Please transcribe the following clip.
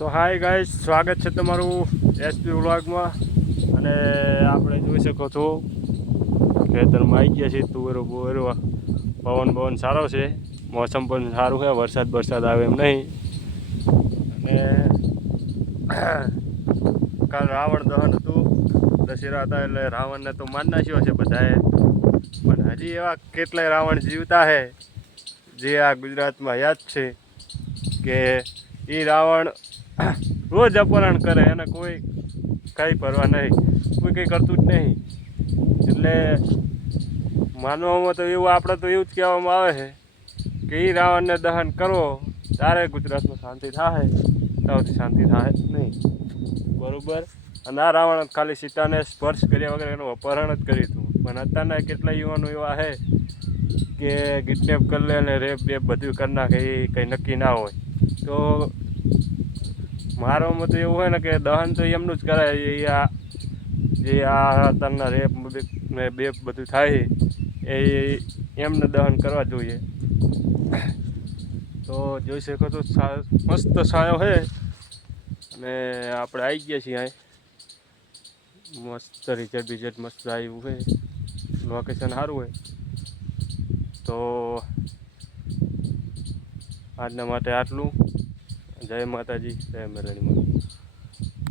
તો hi guys, સ્વાગત છે તમારું એસપી વ્લોગમાં. અને આપણે જોઈ શકો છો ખેતરમાં આવી ગયા છીએ. તુવેરો બુવેરો, પવન સારો છે, મોસમ પણ સારું છે, વરસાદ આવે એમ નહીં. અને કાલ રાવણ દહન હતું, દશેરા હતા, એટલે રાવણને તો મારી નાખ્યો છે બધાએ. પણ હજી એવા કેટલાય રાવણ જીવતા છે જે આ ગુજરાતમાં યાદ છે કે એ રાવણ રોજ અપહરણ કરે અને કોઈ કંઈ પરવા નહીં, કોઈ કંઈ કરતું જ નહીં. એટલે માનવામાં તો એવું, આપણે તો એવું જ કહેવામાં આવે છે કે એ રાવણને દહન કરો ત્યારે ગુજરાતમાં શાંતિ થાય, ત્યાંથી શાંતિ થાય નહીં. બરાબર. અને આ રાવણ ખાલી સીતાને સ્પર્શ કર્યા વગર એનું અપહરણ જ કર્યું હતું. પણ અત્યારના કેટલા યુવાનો એવા છે કે કિડનેપ કરી લે અને રેપ બધું કરી નાખે, એ કંઈ નક્કી ના હોય. તો મારામાં તો એવું હોય ને કે દહન તો એમનું જ કરાય. જે આ અત્યારના રેપ ને બેપ બધું થાય એ એમને દહન કરવા જોઈએ. તો જોઈ શકો તો મસ્ત છાંયો છે. અને આપણે આવી ગયા છીએ અહીં, મસ્ત રિઝલ્ટ મસ્ત આવ્યું છે, લોકેશન સારું હોય. તો આજના માટે આટલું. જય માતાજી, જય મેલડી.